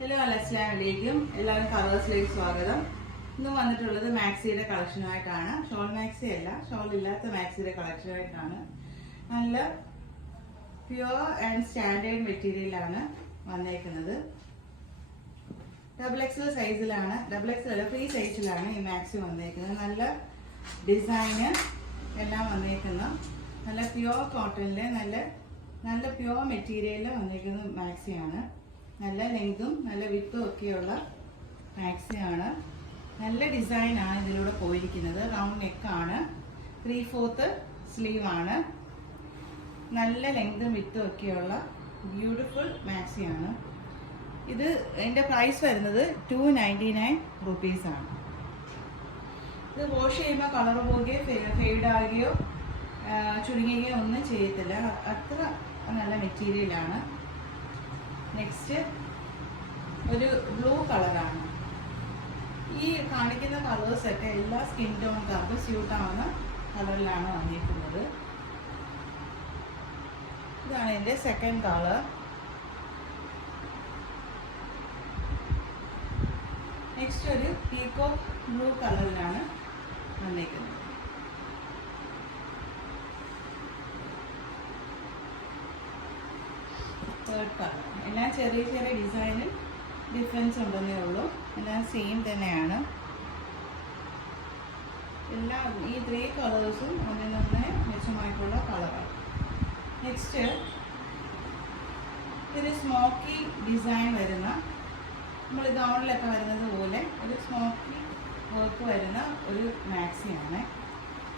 Hello അസ്സലാമലൈക്കും. എല്ലാവരും കളേഴ്സിലേക്ക് സ്വാഗതം. ഇന്ന് വന്നിട്ടുള്ളത് മാക്സിയുടെ കളക്ഷനുമായിട്ടാണ്. ഷോൾ മാക്സി അല്ല, ഷോൾ ഇല്ലാത്ത മാക്സിയുടെ കളക്ഷനുമായിട്ടാണ്. നല്ല പ്യുവർ ആൻഡ് സ്റ്റാൻഡേർഡ് മെറ്റീരിയലാണ് വന്നേക്കുന്നത്. XXL സൈസിലാണ്, XXL അല്ല, ഫ്രീ സൈസിലാണ് ഈ മാക്സി വന്നേക്കുന്നത്. നല്ല ഡിസൈന് എല്ലാം വന്നേക്കുന്ന നല്ല പ്യുവർ കോട്ടണിലെ നല്ല പ്യുവർ മെറ്റീരിയലിൽ വന്നേക്കുന്ന മാക്സിയാണ്. നല്ല ലെങ്തും നല്ല വിത്തും ഒക്കെയുള്ള മാക്സിയാണ്. നല്ല ഡിസൈനാണ് ഇതിലൂടെ പോയിരിക്കുന്നത്. റൗണ്ട് നെക്കാണ്, 3/4 സ്ലീവാണ്. നല്ല ലെങ്തും വിത്തും ഒക്കെയുള്ള ബ്യൂട്ടിഫുൾ മാക്സിയാണ് ഇത്. ഇതിൻ്റെ പ്രൈസ് വരുന്നത് 299 റുപ്പീസാണ്. ഇത് വാഷ് ചെയ്യുമ്പോൾ കളർ പോകുകയോ ഫെയ്ഡാകുകയോ ചുരുങ്ങുകയോ ഒന്നും ചെയ്യത്തില്ല. അത്ര നല്ല മെറ്റീരിയലാണ്. നെക്സ്റ്റ് ഒരു ബ്ലൂ കളറാണ്. ഈ കാണിക്കുന്ന കളേഴ്സൊക്കെ എല്ലാ സ്കിൻ ടോൺകാർക്കും സ്യൂട്ടാവുന്ന കളറിലാണ് വന്നിരിക്കുന്നത്. ഇതാണ് എൻ്റെ സെക്കൻഡ് കളർ. നെക്സ്റ്റ് ഒരു പീകോക്ക് ബ്ലൂ കളറിലാണ് വന്നിരിക്കുന്നത്. Third colour. എല്ലാം ചെറിയ ചെറിയ ഡിസൈനിൽ ഡിഫറൻസ് ഉണ്ടെന്നേ ഉള്ളൂ. എല്ലാം സെയിം തന്നെയാണ്. എല്ലാ ഈ 3 കളേഴ്സും ഒന്നിനൊന്ന് മെച്ചമായിട്ടുള്ള കളറാണ്. നെക്സ്റ്റ് ഒരു സ്മോക്കി ഡിസൈൻ വരുന്ന, നമ്മൾ ഗൗണിലൊക്കെ വരുന്നത് പോലെ ഒരു സ്മോക്കി വർക്ക് വരുന്ന ഒരു മാക്സിയാണ്.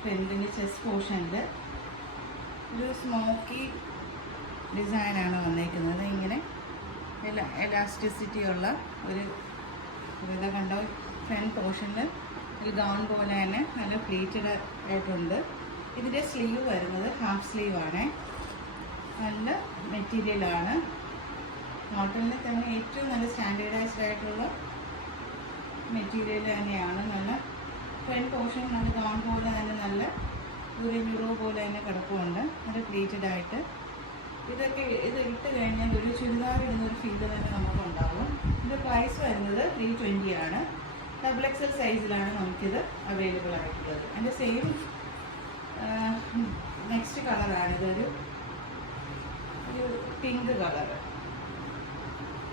ഫ്രണ്ടിൻ്റെ ചെസ്റ്റ് പോർഷനിൽ ഒരു സ്മോക്കി ഡിസൈനാണ് വന്നേക്കുന്നത്. ഇങ്ങനെ എലാസ്റ്റിസിറ്റി ഉള്ള ഒരു ഇത് കണ്ടോ. ഫ്രണ്ട് പോർഷനിൽ ഒരു ഗൗൺ പോലെ തന്നെ നല്ല പ്ലീറ്റഡ് ആയിട്ടുണ്ട്. ഇതിൻ്റെ സ്ലീവ് വരുന്നത് ഹാഫ് സ്ലീവാണ്. നല്ല മെറ്റീരിയലാണ്. കോട്ടണിൽ തന്നെ ഏറ്റവും നല്ല സ്റ്റാൻഡേർഡൈസ്ഡ് ആയിട്ടുള്ള മെറ്റീരിയൽ തന്നെയാണ്. നല്ല ഫ്രണ്ട് പോർഷൻ നല്ല ഗൗൺ പോലെ തന്നെ നല്ല ഒരു യൂറോ പോലെ തന്നെ കിടപ്പുണ്ട്. നല്ല പ്ലീറ്റഡ് ആയിട്ട് ഇതൊക്കെ ഇത് ഇട്ട് കഴിഞ്ഞാൽ ഒരു ചുരിദാർ ഇടുന്ന ഒരു ഫീൽ തന്നെ നമുക്കുണ്ടാകും. ഇതിൻ്റെ പ്രൈസ് വരുന്നത് 320 ആണ്. XXL സൈസിലാണ് നമുക്കിത് അവൈലബിൾ ആയിട്ടുള്ളത്. അതിൻ്റെ സെയിം നെക്സ്റ്റ് കളറാണ്. ഇതൊരു പിങ്ക് കളർ.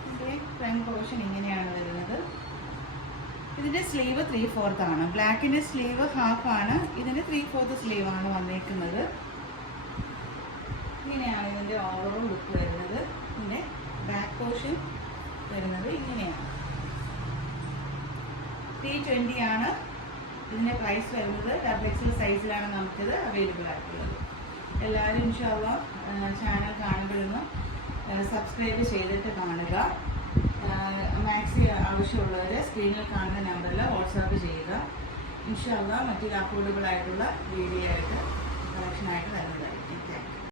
ഇതിൻ്റെ ഫ്രണ്ട് പോർഷൻ ഇങ്ങനെയാണ് വരുന്നത്. ഇതിൻ്റെ സ്ലീവ് 3/4 ആണ്. ബ്ലാക്കിൻ്റെ സ്ലീവ് ഹാഫ് ആണ്. ഇതിൻ്റെ 3/4 സ്ലീവാണ് വന്നേക്കുന്നത്. ഇങ്ങനെയാണ് ഇതിൻ്റെ ഓവറോൾ ലുക്ക് വരുന്നത്. ഇതിൻ്റെ ബാക്ക് പോർഷൻ വരുന്നത് ഇങ്ങനെയാണ്. 320 ആണ് ഇതിൻ്റെ പ്രൈസ് വരുന്നത്. XXL സൈസിലാണ് നമുക്കിത് അവൈലബിൾ ആയിട്ടുള്ളത്. എല്ലാവരും ഇൻഷാ അല്ലാഹ് ചാനൽ കാണുമ്പോഴൊന്ന് സബ്സ്ക്രൈബ് ചെയ്തിട്ട് കാണുക. മാക്സി ആവശ്യമുള്ളവർ സ്ക്രീനിൽ കാണുന്ന നമ്പറിൽ വാട്സാപ്പ് ചെയ്യുക. ഇൻഷാ അല്ലാഹ് മറ്റൊരു അഫോർഡബിൾ ആയിട്ടുള്ള വീഡിയോ ആയിട്ട് കളക്ഷനായിട്ട് വരുന്നതായിരിക്കും.